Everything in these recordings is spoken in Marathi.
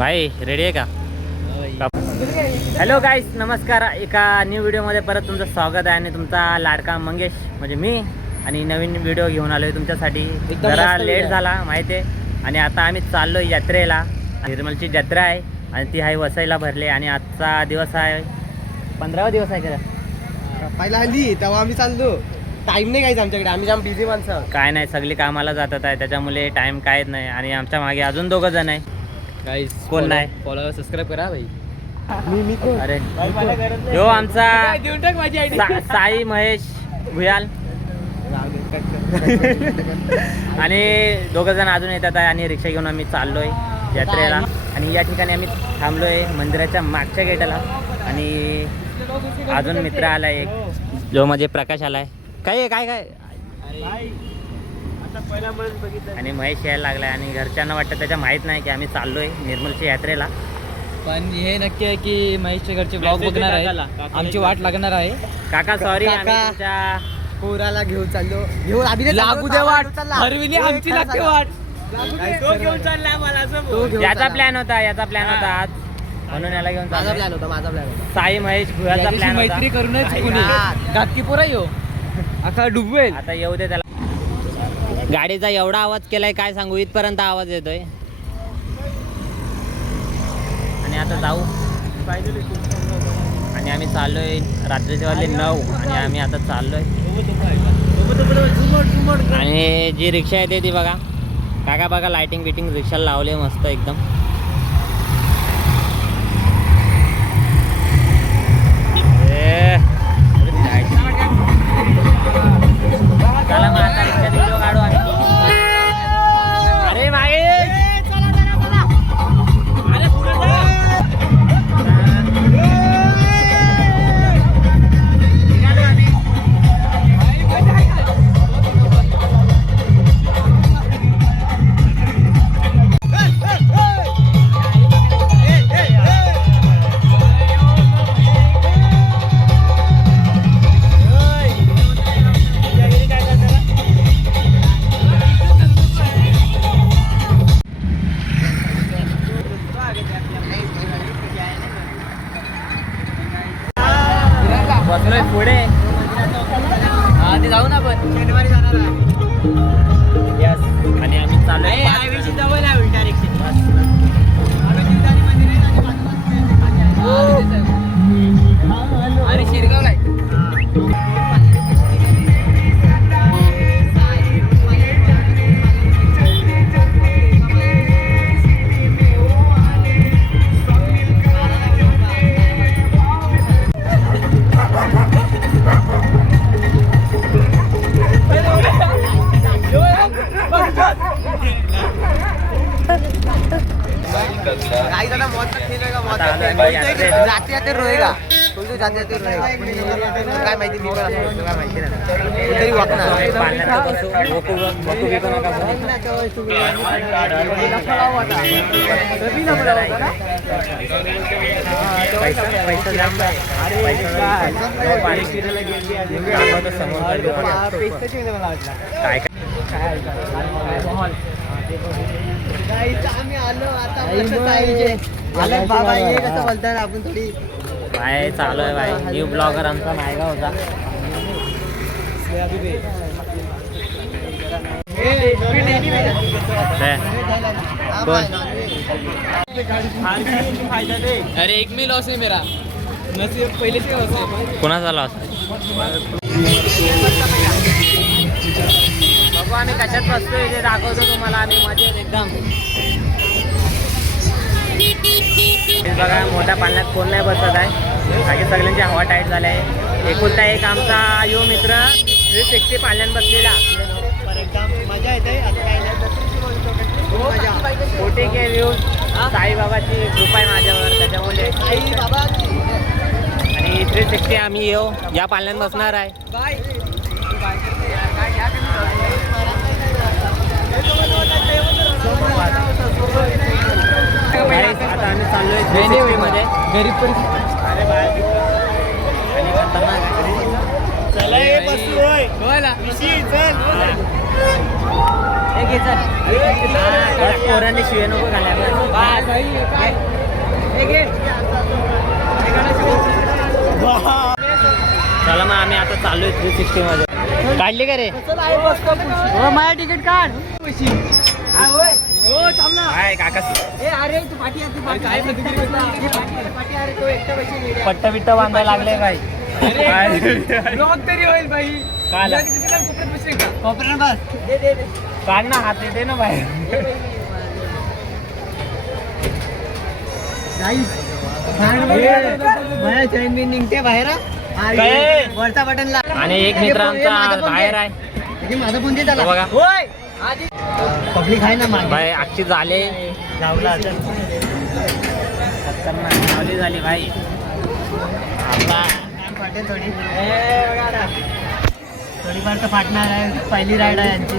भाई रेडी आहे का? हॅलो गाईस, नमस्कार. एका न्यू व्हिडिओमध्ये परत तुमचं स्वागत आहे आणि तुमचा लाडका मंगेश म्हणजे मी आणि नवीन व्हिडिओ घेऊन आलो आहे तुमच्यासाठी. जरा लेट झाला माहिती आहे आणि आता आम्ही चाललो आहे यात्रेला. निर्मलची जत्रा आहे आणि ती आहे वसईला भरले आणि आजचा दिवस आहे 15वा दिवस आहे का? पहिला हल्ली तेव्हा आम्ही चाललो. टाइम नाही काहीच आमच्याकडे, आम्ही जाम बिझी माणसं. काय नाही, सगळी कामाला जातात आहे त्याच्यामुळे टाइम काहीच नाही. आणि आमच्या मागे अजून 2 जण आहे. गाईस कोण नाही? फॉलो सबस्क्राईब करा भाई. मी कोण? अरे यो आमचा साई महेश भुयाल आणि 2 जण अजून येतात आहे आणि रिक्षा घेऊन आम्ही चाललोय यात्रेला. आणि या ठिकाणी आम्ही थांबलोय मंदिराच्या मागच्या गेटाला आणि अजून मित्र आलाय एक जो म्हणजे प्रकाश आलाय. काय काय काय आणि महेश यायला लागलाय आणि घरच्यांना वाटतं त्याच्या माहित नाही की आम्ही चाललोय निर्मलच्या यात्रेला. पण हे नक्की आहे की महेशच्या घरचे ब्लॉग बघणार आहे, आमची वाट लागणार आहे. काका सॉरी, तुमच्या पोराला घेऊन चाललो. घेऊन लागू दे वाट, हरविली आमची लागते वाट. घेऊन चालला मला, याचा प्लॅन होता आज म्हणून याला घेऊन माझा प्लॅन होता. साई महेश भुयाचा प्लॅन होता. मैत्री करूनच कुणी घातकी पोरा येऊ अख्खा डुबवेल. आता येऊ दे त्याला. गाडीचा एवढा आवाज केलाय काय सांगू, इथपर्यंत आवाज येतोय. आणि आता जाऊ आणि आम्ही चाललोय. रात्रीचे वाजले 9 आणि आम्ही आता चाललोय. आणि जी रिक्षा येते ती बघा काका, बघा लाइटिंग बिटिंग रिक्षाला लावले मस्त एकदम. चला मग आता रिक्षा व्हिडिओ काढू आम्ही. अरे मागे बसलोय पुढे. ते जाऊ ना आपण शनिवारी जाणार आहे. यस, आणि आम्ही चाललोय हायवेची जवळ आहे उलटा रिक्षा. अरे शिरगाव आहे. जाते रोएगा काय माहिती, मी पण असं काय माहिती नाही तरी वागणार. आम्ही आलो आता बाबा हे कसं बोलतात आपण थोडी भाई चालू आहे भाई. न्यू ब्लॉगर आमचा नायगा होता. कोण? अरे एक मी लॉस आहे मेरा नसीब पहिले से लॉस आहे. कोणाचा लॉस? बघू आम्ही कशात बसतोय ते दाखवतो तुम्हाला आम्ही मजेत एकदम. बघा मोठ्या पाण्यात कोण नाही बसत आहे, बाकी सगळ्यांची हवा टाईट झाली आहे. एकुलता एक आमचा यो मित्र 360 पाण्यात बसलेला. मजा येते. आता काय नाही, कोटी के व्ह्यूज. साईबाबाची कृपा आहे माझ्यावर त्याच्यामुळे. आणि 360 आम्ही येऊ या पाण्यात बसणार आहे. आता आम्ही चाललोय 360 मध्ये. गरीब परिस्थिती. अरे बाय आणि खतरनाक आहे. चला पोरांनी शिवे नको घाल्या चला मग आम्ही आता चाललोय 360 मध्ये. काढली का रे? हो माझ्या तिकीट काढ. काय काका पट्ट बिट्ट बांधायला लागले काय? तरी होईल बाई. काय कोपऱ्यात बस. काढ ना हात येते ना बाहेर. माझ्या चैन बिन निघते बाहेर. काय? वरचा बटन ला. आणि एक मित्र आमचा बाहेर आहे. माझं फोन दे त्याला. बघा होय पब्लिक आहे ना मागे. भाई अक्षी झाले लावला लावली झाली भाई. आता फाटेल थोडी. थोडीफार तर फाटणार आहे. पहिली राईड आहे यांची.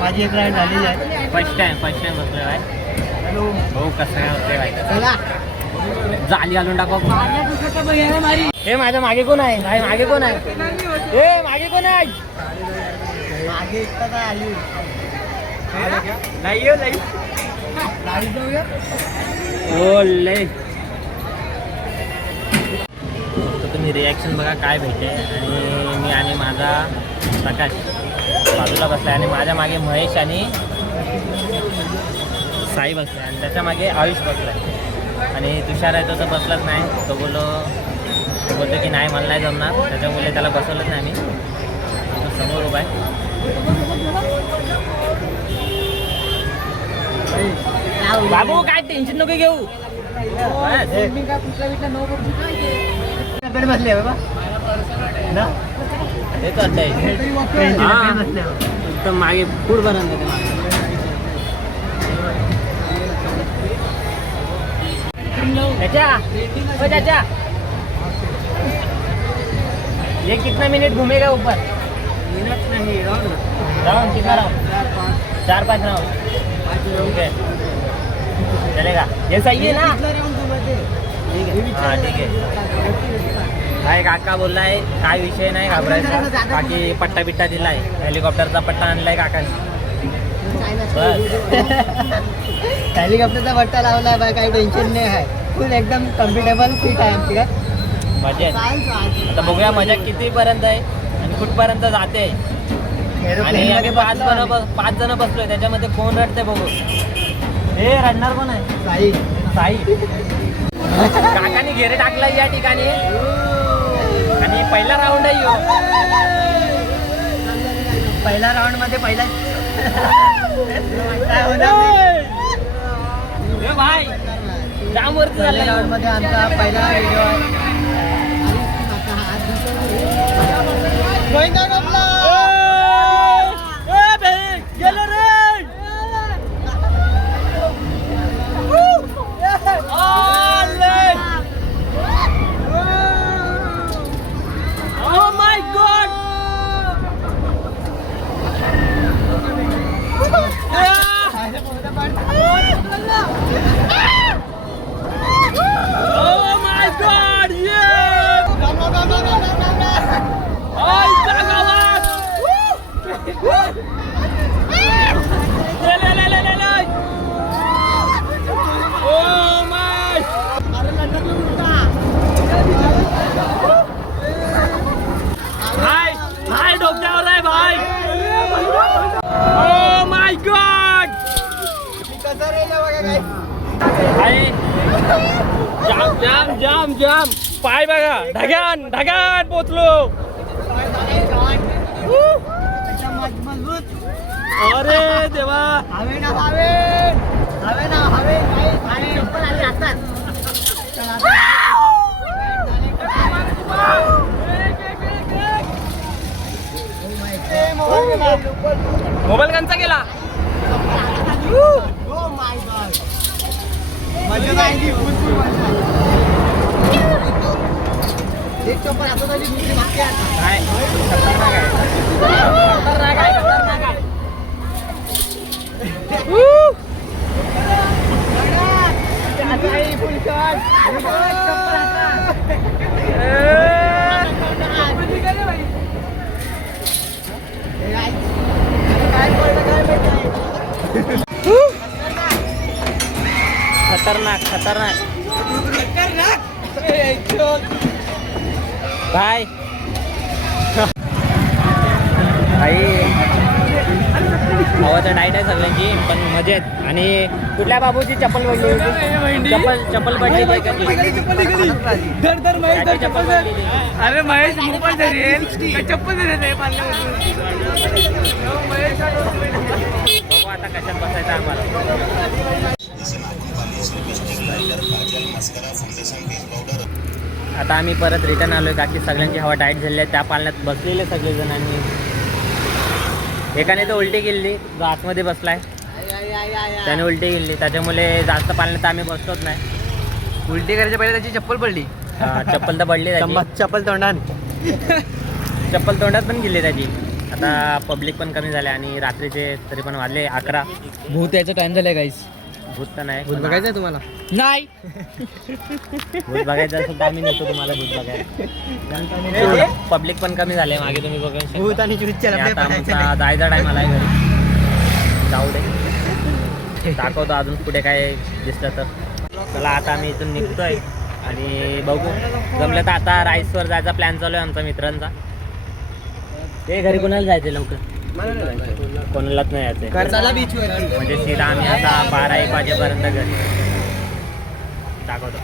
माझी एक राईड झालेली आहे. फर्स्ट टाइम बसलोय भाई. हो कसं काय होते भाई. चला जाली घालून टाकू. हे माझ्या मागे कोण आहे भाई? मागे कोण आहे? हे मागे कोण आहे? मागे एकटा आली. नाही बोलले. तर तुम्ही रिॲक्शन बघा काय भेटते. आणि मी आणि माझा प्रकाश बाजूला बसलाय आणि माझ्या मागे महेश आणि साई बसलाय आणि त्याच्या मागे आयुष बसलाय आणि तुषार आहे तो तर बसलाच नाही. तो बोलतो की नाही मला नाही जमणार. त्याच्यामुळे त्याला बसवलंच नाही. मी तो समोर उभा आहे. बाबू काय टेन्शन नको घेऊ. बसले बाबा ना. हेच वाटतंय एकदम मागे फूड भरून देते मागे. चाचा ये कितना मिनट घूमेगा ऊपर? मिनट नहीं राउंड कितना राउंड? 4-5 राउंड. ओके चलेगा. ये सही है ना? हाँ ठीक है. हा एक काका बोललाय काय विषय नाही घाबरायचा. बाकी पट्टा बिट्टा दिलाय. हेलिकॉप्टरचा पट्टा आणलाय काकाने. बस हेलिकॉप्टरचा पट्टा लावलाय बाय. काही टेन्शन नाही आहे. फुल एकदम कम्फर्टेबल सीट आहे आमची. काय मजा आहे. आता बघूया मजा कितीपर्यंत आहे आणि कुठपर्यंत जाते. आणि आम्ही 5 जण बसलोय. त्याच्यामध्ये कोण रडते बघू. हे रडणार कोण आहे? साई. साई. काकाने घेरे टाकला या ठिकाणी आणि पहिला राऊंड आहे यो. पहिला राऊंड मध्ये पहिला भाई जाम वरती झाला. राऊंड मध्ये आमचा पहिला व्हिडिओ आहे. जाम जाम पाय बघा. ढगान पोचलो. अरे देवा. हवे ना मोबाईल कंचा गेला. मजा नाही. एक चप्पल हातात आली, दुसरी मागची आता. काय खतरनाक आहे. आता आहे full shot. चप्पल हातात. खतरनाक खतरनाक काय हवाचं डाईट आहे सगळ्यांची पण मजेत. आणि कुठल्या बाबूची चप्पल पडली चप्पल पडली त्याची चप्पल पडली. अरे महेश मोबाईल धरेल चप्पल बघू आता कशात बसायचं आम्हाला. आता आम्ही परत रिटर्न आलोय का की सगळ्यांची हवा टाईट झाली आहे. त्या पालण्यात बसलेले सगळेजण आणि एकाने तर उलटी केली जो आतमध्ये बसलाय त्याने उलटी केली. त्याच्यामुळे जास्त पालण्यात आम्ही बसतोच नाही. उलटी करायच्या पहिले त्याची चप्पल पडली. चप्पल तर पडली त्याची. चप्पल तोंडात चप्पल तोंडात पण गेली त्याची. आता पब्लिक पण कमी झाले आणि रात्रीचे तरी पण वाजले 11. भूत याचा टाइम झालाय गाईस. भूत तर नाही. भूत बघायचंय तुम्हाला? नाही. भूत बघायचं असेल तर आम्ही नेतो तुम्हाला भूत बघायला. पब्लिक पण कमी झाले मागे तुम्ही बघू शकता. भूत आणि आता आमचा जायचा टाइम आलाय घरी. जाऊ दे दाखवतो अजून पुढे काय दिसलं तर. चला आता आम्ही इथून निघतोय आणि बघू जमलं तर आता राईसवर जायचा प्लॅन चालू आहे आमचा मित्रांचा. ते घरी कोणाला जायचं लवकर? कोणालाच नाही यायचं म्हणजे सीधा आम्ही आता 12-1 वाजेपर्यंत घरी. दाखवतो.